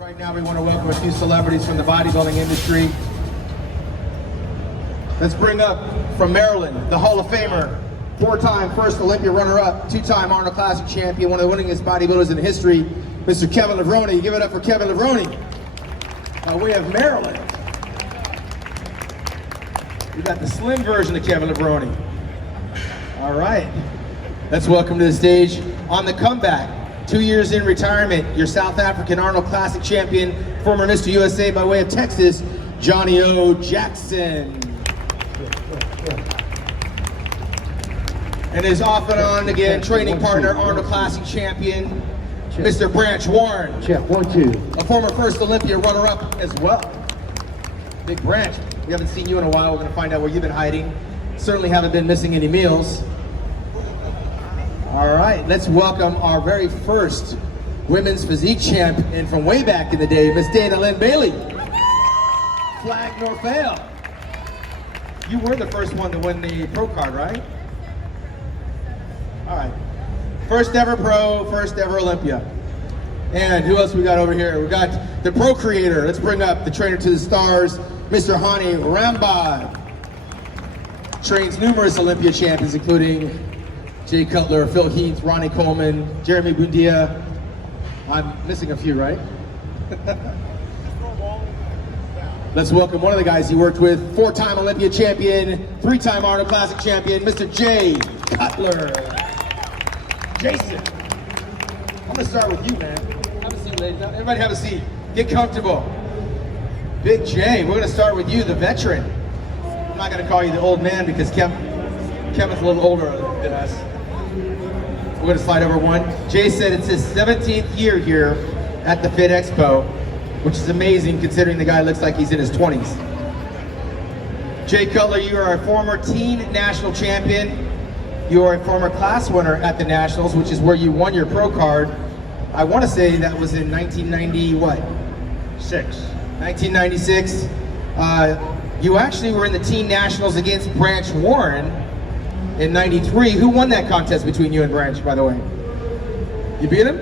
Right now we want to welcome a few celebrities from the bodybuilding industry. Let's bring up from Maryland, the Hall of Famer, 4-time first Olympia runner-up, 2-time Arnold Classic champion, one of the winningest bodybuilders in history, Mr. Kevin Levrone. Give it up for Kevin Levrone. By way of Maryland. We got the slim version of Kevin Levrone. All right. Let's welcome to the stage on the comeback. 2 years in retirement, your South African Arnold Classic champion, former Mr. USA by way of Texas, Johnnie O. Jackson. And his off and on again training partner, Arnold Classic champion, Mr. Branch Warren. Check, 1, 2. A former first Olympia runner-up as well. Big Branch, we haven't seen you in a while. We're gonna find out where you've been hiding. Certainly haven't been missing any meals. All right, let's welcome our very first women's physique champion from way back in the day, Miss Lynn Bailey. Flag nor fail. You were the first one to win the pro card, right? All right. First ever pro, first ever Olympia. And who else we got over here? We got the pro creator. Let's bring up the trainer to the stars, Mr. Hany, Rambod. Trains numerous Olympia champions, including Jay Cutler, Phil Heath, Ronnie Coleman, Jeremy Bundia. I'm missing a few, right? Let's welcome one of the guys he worked with, 4-time Olympia champion, 3-time Arnold Classic champion, Mr. Jay Cutler. Jason, I'm gonna start with you, man. Have a seat, ladies. Everybody have a seat. Get comfortable. Big Jay, we're gonna start with you, the veteran. I'm not gonna call you the old man because Kevin's a little older than us. We're gonna slide over one. Jay said it's his 17th year here at the Fit Expo, which is amazing considering the guy looks like he's in his 20s. Jay Cutler, you are a former teen national champion. You are a former class winner at the Nationals, which is where you won your pro card. I wanna say that was in 1990, what? 1996. You actually were in the teen nationals against Branch Warren in 93. Who won that contest between you and Branch, by the way? You beat him?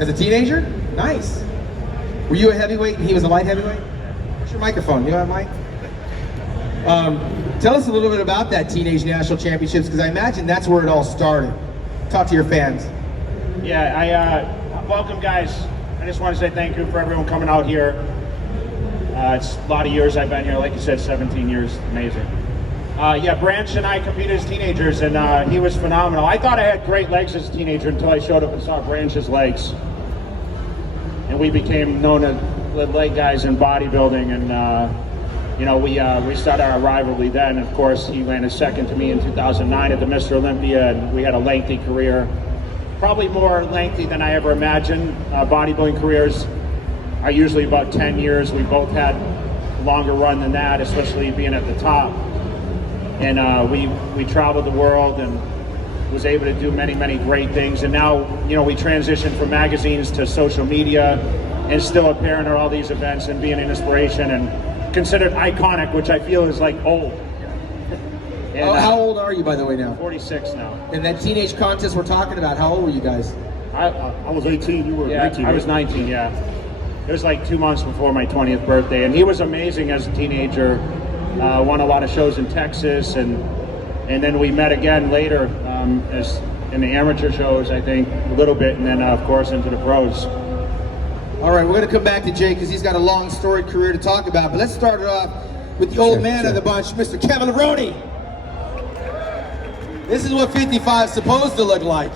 As a teenager? Nice. Were you a heavyweight and he was a light heavyweight? Where's your microphone? You have a mic? Tell us a little bit about that Teenage National Championships, because I imagine that's where it all started. Talk to your fans. Yeah, welcome guys. I just want to say thank you for everyone coming out here. It's a lot of years I've been here, like you said, 17 years, amazing. Yeah, Branch and I competed as teenagers, and he was phenomenal. I thought I had great legs as a teenager until I showed up and saw Branch's legs. And we became known as the leg guys in bodybuilding, and you know, we started our rivalry then. Of course, he landed second to me in 2009 at the Mr. Olympia, and we had a lengthy career. Probably more lengthy than I ever imagined. Bodybuilding careers are usually about 10 years. We both had a longer run than that, especially being at the top. And we traveled the world and was able to do many, many great things. And now, you know, we transitioned from magazines to social media and still appearing at all these events and being an inspiration and considered iconic, which I feel is like old. And, how old are you, by the way, now? 46 now. And that teenage contest we're talking about, how old were you guys? I was 18, you were 19. I was 19, yeah. It was like 2 months before my 20th birthday, and he was amazing as a teenager. Won a lot of shows in Texas, and then we met again later as in the amateur shows, I think, a little bit, and then of course into the pros. All right, we're gonna come back to Jay because he's got a long storied career to talk about, but let's start it off with the old man of the bunch, Mr. Kevin Levrone. This is what 55 is supposed to look like.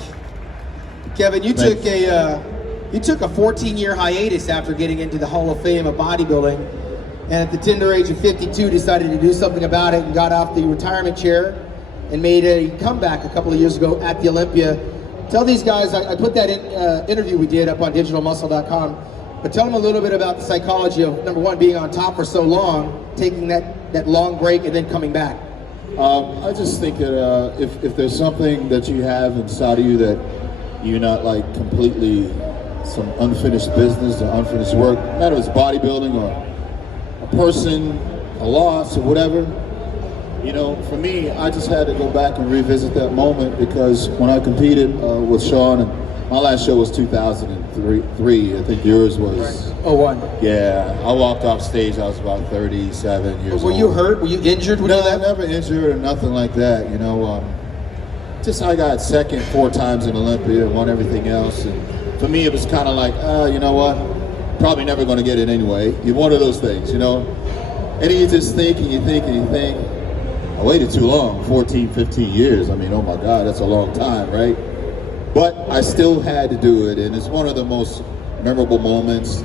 Kevin, you took a 14-year hiatus after getting into the Hall of Fame of bodybuilding, and at the tender age of 52 decided to do something about it and got off the retirement chair and made a comeback a couple of years ago at the Olympia. Tell these guys, I put that interview we did up on digitalmuscle.com, but tell them a little bit about the psychology of, number one, being on top for so long, taking that long break and then coming back. I just think that if there's something that you have inside of you that you're not like completely some unfinished business or unfinished work, no matter if it's bodybuilding or a person, a loss or whatever, you know, for me, I just had to go back and revisit that moment, because when I competed with Sean and my last show was 2003. I think yours was. Oh, one. Yeah, I walked off stage. I was about 37 years old. Were you hurt? Were you injured? No, I never injured or nothing like that. You know, just I got second 4 times in Olympia, won everything else, and for me it was kind of like, you know what? Probably never going to get it anyway. You're one of those things, you know. And then you just think and you think and you think. I waited too long, 14, 15 years. I mean, oh my God, that's a long time, right? But I still had to do it, and it's one of the most memorable moments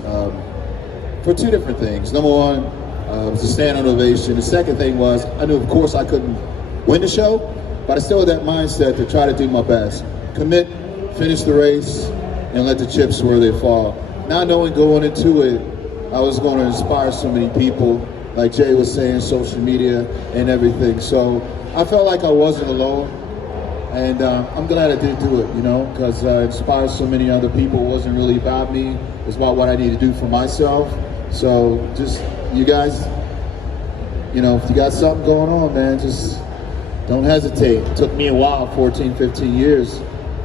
for 2 different things. Number one, it was a standing ovation. The second thing was, I knew, of course, I couldn't win the show, but I still had that mindset to try to do my best. Commit, finish the race, and let the chips where they fall. Not knowing going into it, I was going to inspire so many people, like Jay was saying, social media and everything. So I felt like I wasn't alone. And I'm glad I did do it, you know, because I inspired so many other people. It wasn't really about me. It was about what I need to do for myself. So just, you guys, you know, if you got something going on, man, just don't hesitate. It took me a while, 14, 15 years,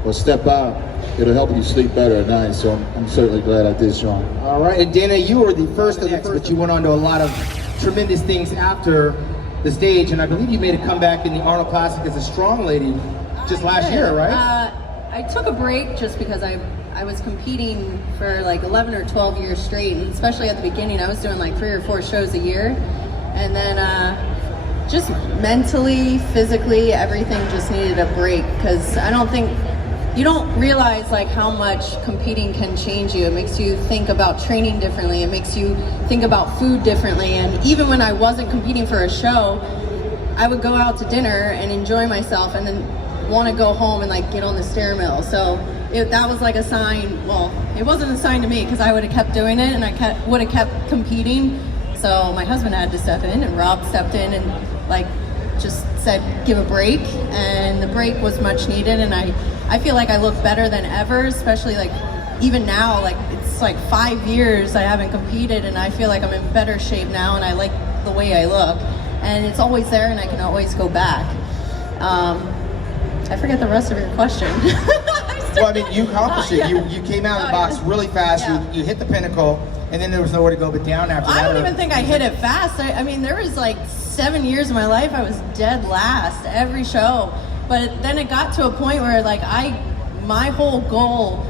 but step out. It'll help you sleep better at night. So I'm certainly glad I did, Sean. All right, and Dana, you were the first of the first, but you went on to a lot of tremendous things after the stage, and I believe you made a comeback in the Arnold Classic as a strong lady just last year, right? I took a break just because I was competing for like 11 or 12 years straight, and especially at the beginning I was doing like 3 or 4 shows a year, and then just mentally, physically, everything just needed a break, because I don't think you don't realize like how much competing can change you. It makes you think about training differently. It makes you think about food differently. And even when I wasn't competing for a show, I would go out to dinner and enjoy myself, and then want to go home and like get on the stair mill. So that was like a sign. Well, it wasn't a sign to me, because I would have kept doing it and I would have kept competing. So my husband had to step in, and Rob stepped in and like just said, give a break. And the break was much needed, and I feel like I look better than ever, especially like even now, like it's like 5 years I haven't competed, and I feel like I'm in better shape now, and I like the way I look, and it's always there, and I can always go back. I forget the rest of your question. Well, I mean, you accomplished it. You came out of the box really fast. Yeah. You hit the pinnacle, and then there was nowhere to go but down after that. I don't even think I hit it fast. I mean, there was like 7 years of my life I was dead last every show. But then it got to a point where like my whole goal,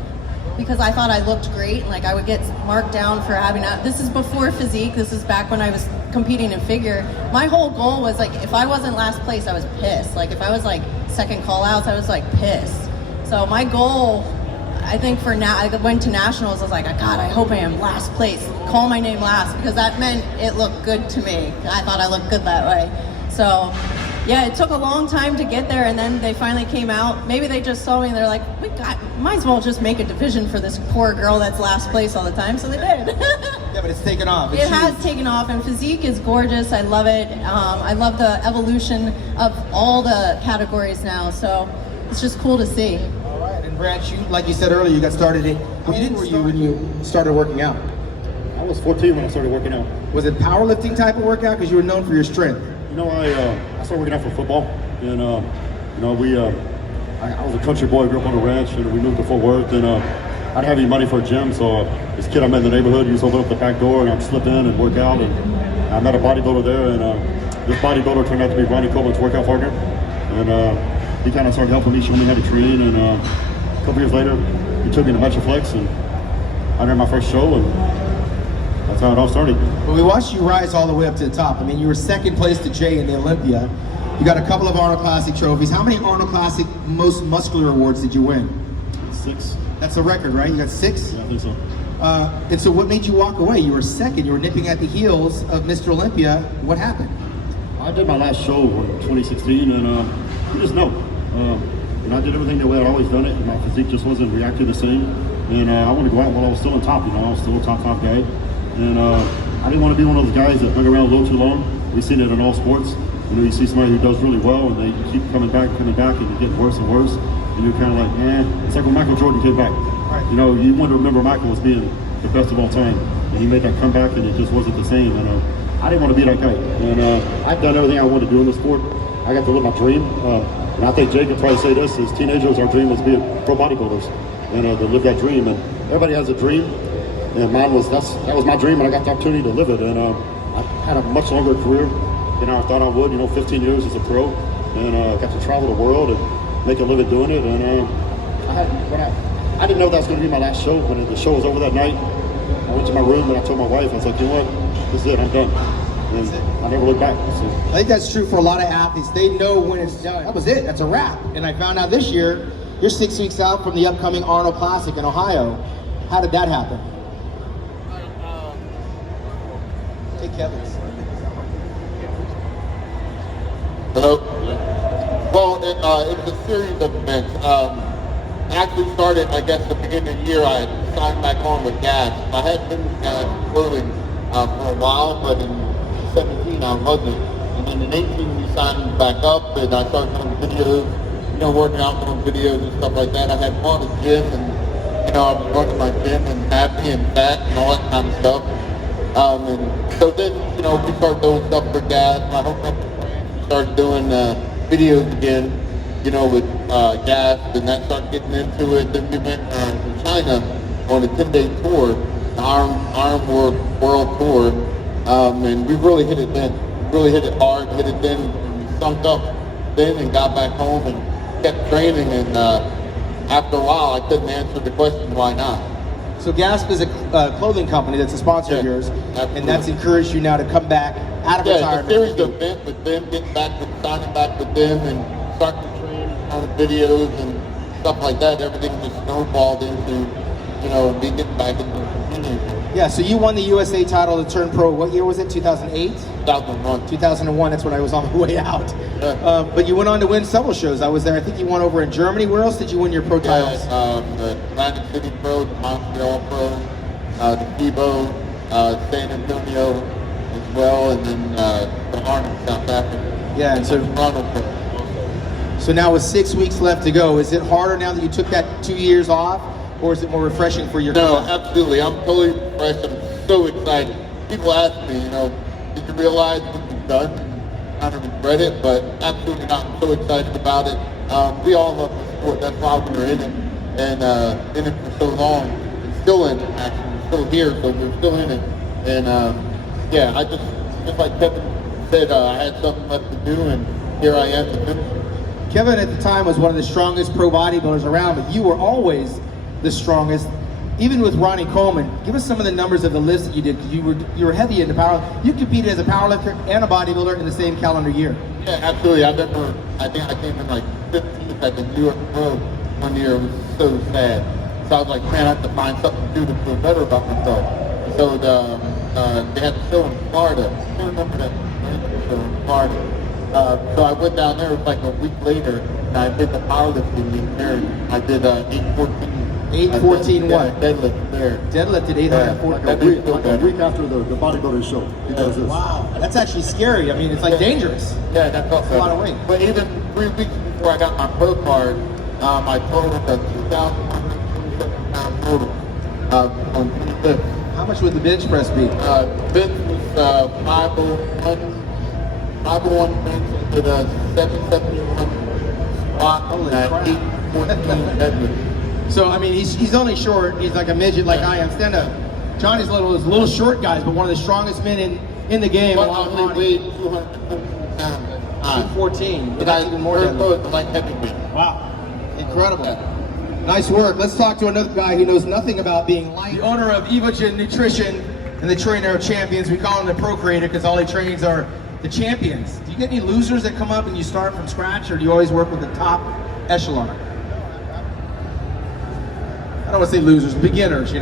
because I thought I looked great, like I would get marked down for having this is before physique, this is back when I was competing in figure. My whole goal was like, if I wasn't last place, I was pissed. Like if I was like second call outs, I was like pissed. So my goal, I think for now, I went to nationals, I was like, God, I hope I am last place. Call my name last, because that meant it looked good to me. I thought I looked good that way. So yeah, it took a long time to get there, and then they finally came out. Maybe they just saw me and they're like, might as well just make a division for this poor girl that's last place all the time, so they did. Yeah, but it's taken off. It has taken off, and physique is gorgeous. I love it. I love the evolution of all the categories now, so it's just cool to see. All right, and Branch, you, like you said earlier, you got started how old were you when you started working out? I was 14 when I started working out. Was it powerlifting type of workout? Because you were known for your strength. You know, I started working out for football, and you know, I was a country boy, grew up on a ranch, and we moved to Fort Worth, and I didn't have any money for a gym, so this kid I met in the neighborhood used to open up the back door, and I'd slip in and work out, and I met a bodybuilder there, and this bodybuilder turned out to be Ronnie Coleman's workout partner, and he kind of started helping me, showing me how to train, and a couple years later, he took me to Metroflex, and I ran my first show, and that's how it all started. Well, we watched you rise all the way up to the top. I mean, you were second place to Jay in the Olympia. You got a couple of Arnold Classic trophies. How many Arnold Classic Most Muscular Awards did you win? 6. That's the record, right? You got 6? Yeah, I think so. And so what made you walk away? You were second. You were nipping at the heels of Mr. Olympia. What happened? I did my last show in 2016, and you just know. And I did everything the way I'd always done it, and my physique just wasn't reacting the same. And I wanted to go out while I was still on top, you know, I was still a top 5 guy. And I didn't want to be one of those guys that hung around a little too long. We've seen it in all sports. You know, you see somebody who does really well, and they keep coming back, and you're getting worse and worse. And you're kind of like, it's like when Michael Jordan came back. Right. You know, you want to remember Michael as being the best of all time. And he made that comeback, and it just wasn't the same. And I didn't want to be that guy. And I've done everything I wanted to do in the sport. I got to live my dream. And I think Jake could probably say this, as teenagers, our dream was being pro bodybuilders. and to live that dream. And everybody has a dream, and mine was that was my dream, and I got the opportunity to live it. And I had a much longer career than I thought I would. 15 years as a pro, and got to travel the world and make a living doing it. And I didn't know that was going to be my last show. When the show was over that night, I went to my room and I told my wife, I was like, you know what, this is it, I'm done. And I never looked back. So. I think that's true for a lot of athletes. They know when it's done. That was it. That's a wrap. And I found out this year, you're 6 weeks out from the upcoming Arnold Classic in Ohio. How did that happen? Take Kevin's. Hello? Well, it was a series of events. Actually started, I guess, at the beginning of the year, I signed back on with gas. I had been clothing for a while, but in 17 I wasn't. And then in 18 we signed back up, and I started doing videos, working out, doing videos and stuff like that. I had fun at the gym, and I was running my gym and happy and fat and all that kind of stuff. And so then, we started doing stuff for gas. I hooked up with friends, we started doing videos again, with gas, and that started getting into it. Then we went to China on a 10-day tour, the Iron World Tour, and we really hit it then. Really hit it hard, hit it then, and we sunk up then and got back home and kept training, and after a while I couldn't answer the question, why not? So Gasp is a clothing company that's a sponsor of yours, absolutely. And that's encouraged you now to come back out of retirement. Yeah, it's a series of events with them, getting back with, signing back with them, and starting to train on the videos and stuff like that. Everything just snowballed into, me getting back into the community. Yeah, so you won the USA title to turn pro. What year was it? 2008? 2001. 2001, that's when I was on the way out. Yeah. But you went on to win several shows. I was there. I think you won over in Germany. Where else did you win your pro titles? The Atlantic City Pro, the Montreal Pro, the Expo, San Antonio as well, and then the Arnold, South Africa. Yeah, and so Toronto Pro. So now with 6 weeks left to go, is it harder now that you took that 2 years off, or is it more refreshing for your No, career? absolutely. I'm totally fresh. I'm so excited. People ask me, did you realize what you've done? I don't regret it, but absolutely not. I'm so excited about it. We all love the sport. That's why we're in it, and in it for so long. And still in it, actually. We're still here, so we're still in it. And I just like Kevin said, I had something left to do, and here I am to finish it. Kevin at the time was one of the strongest pro bodybuilders around, but you were always the strongest. Even with Ronnie Coleman, give us some of the numbers of the lifts that you did, because you were heavy into power. You competed as a powerlifter and a bodybuilder in the same calendar year. Yeah, absolutely. I remember, I think I came in like 15th at the New York Pro one year. It was so sad. So I was like, man, I have to find something to do to feel better about myself. So they had a show in Florida. I can't remember that show in Florida. So I went down there. It was like a week later, and I did the powerlifting meet there. I did 814. 814 what? Deadlift there. Deadlifted 814. Like a week after the bodybuilding show. Because Wow, that's actually scary. I mean, it's like dangerous. Yeah, that felt a lot of weight. But even 3 weeks before I got my pro card, I totaled a 2,127 pound total on 25th. How much would the bench press be? Bench was 501 bench with a 771 squat Holy and crap. 814 deadlift. So, I mean, he's only short. He's like a midget like I am. Stand up. Johnny's little short guys, but one of the strongest men in the game. But along I with only Ronnie. weighed 214 pounds. 214. But But that's even more than that. like heavyweight. Wow. Incredible. Nice work. Let's talk to another guy who knows nothing about being light. The owner of Evogen Nutrition and the trainer of champions. We call him the procreator because all he trains are the champions. Do you get any losers that come up and you start from scratch, or do you always work with the top echelon? I don't want to say losers, beginners, Do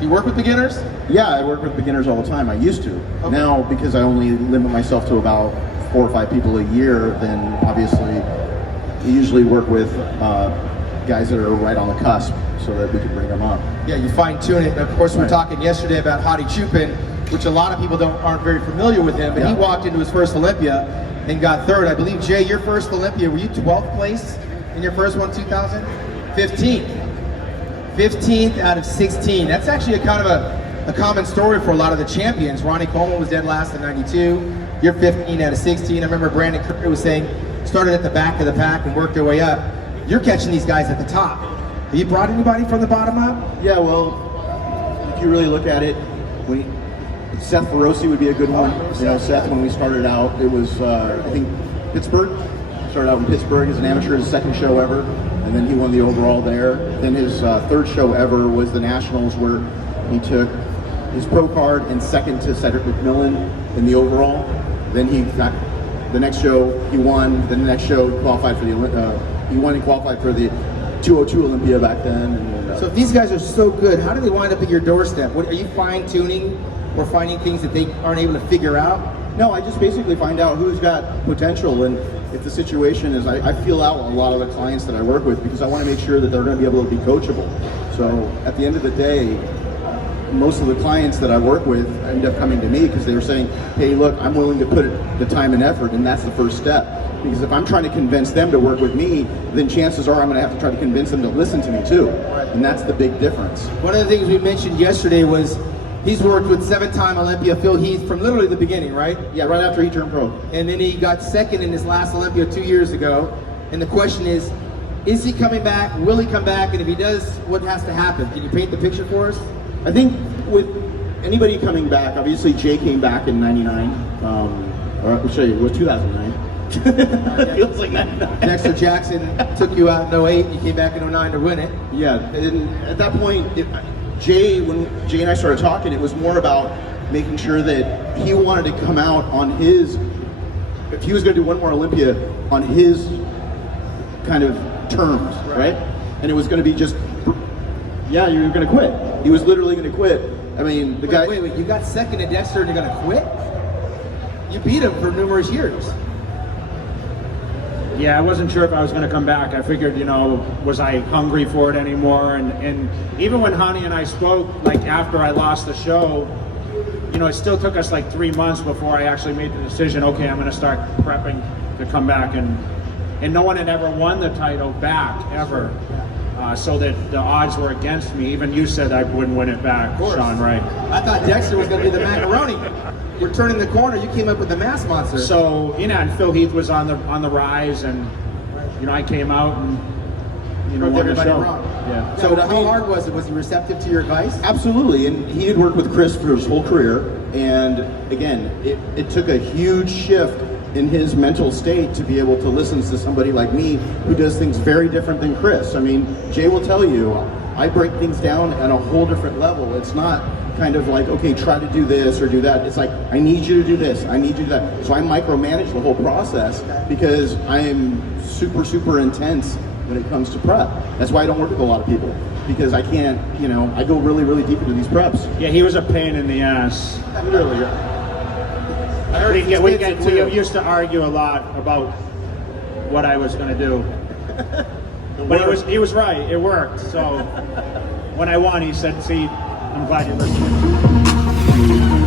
you work with beginners? Yeah, I work with beginners all the time. I used to. Okay. Now, because I only limit myself to about 4 or 5 people a year, then obviously you usually work with guys that are right on the cusp so that we can bring them up. Yeah, you fine tune it. And of course, we were Right. talking yesterday about Hany, which a lot of people aren't very familiar with him, but he Yeah. walked into his first Olympia and got third. I believe, Jay, your first Olympia, were you 12th place in your first one, 2000? 15th. 15th out of 16. That's actually a kind of a common story for a lot of the champions. Ronnie Coleman was dead last in 92. You're 15 out of 16. I remember Brandon Curry was saying, started at the back of the pack and worked their way up. You're catching these guys at the top. Have you brought anybody from the bottom up? Yeah, well, if you really look at it, Seth Ferosi would be a good one. You know, Seth, when we started out, it was, I think, Pittsburgh. Started out in Pittsburgh as an amateur, his second show ever, and then he won the overall there. Then his third show ever was the Nationals, where he took his pro card and second to Cedric McMillan in the overall. Then he got the next show, he won. Then the next show, he qualified for he won and qualified for the 202 Olympia back then. And, So if these guys are so good, how do they wind up at your doorstep? What, are you fine-tuning or finding things that they aren't able to figure out? No, I just basically find out who's got potential, and if the situation is, I feel out a lot of the clients that I work with because I want to make sure that they're going to be able to be coachable. So at the end of the day, most of the clients that I work with end up coming to me because they were saying, hey, look, I'm willing to put the time and effort, and that's the first step. Because if I'm trying to convince them to work with me, then chances are I'm going to have to try to convince them to listen to me too. And that's the big difference. One of the things we mentioned yesterday was he's worked with 7-time Olympia Phil Heath from literally the beginning, right? Yeah, right after he turned pro. And then he got second in his last Olympia 2 years ago. And the question is he coming back? Will he come back? And if he does, what has to happen? Can you paint the picture for us? I think with anybody coming back, obviously Jay came back in '99, or actually it was 2009. It feels like 99. Dexter Jackson took you out in 08, you came back in 09 to win it. Yeah, and at that point, when Jay and I started talking, it was more about making sure that he wanted to come out on his, if he was going to do one more Olympia, on his kind of terms, right? And it was going to be just, yeah, you're going to quit. He was literally going to quit. I mean, the guy. Wait, you got second at Dexter and you're going to quit? You beat him for numerous years. Yeah, I wasn't sure if I was going to come back. I figured, you know, was I hungry for it anymore? And even when Hany and I spoke, like after I lost the show, you know, it still took us like 3 months before I actually made the decision, okay, I'm going to start prepping to come back. And no one had ever won the title back, ever. So that the odds were against me. Even you said I wouldn't win it back, Sean, right? I thought Dexter was going to be the macaroni. We're turning the corner. You came up with the mass monster. So, you know, and Phil Heath was on the rise, and you know, I came out and you know, won the show. Yeah. So how hard was it? Was he receptive to your advice? Absolutely, and he had worked with Chris for his whole career, and again, it took a huge shift in his mental state to be able to listen to somebody like me who does things very different than Chris. I mean, Jay will tell you, I break things down at a whole different level. It's not kind of like, okay, try to do this or do that. It's like, I need you to do this, I need you to do that. So I micromanage the whole process because I am super, super intense when it comes to prep. That's why I don't work with a lot of people, because I can't, you know, I go really, really deep into these preps. Yeah, he was a pain in the ass. Literally. I heard we used to argue a lot about what I was going to do. But he was right. It worked. So when I won, he said, see, I'm glad you listened.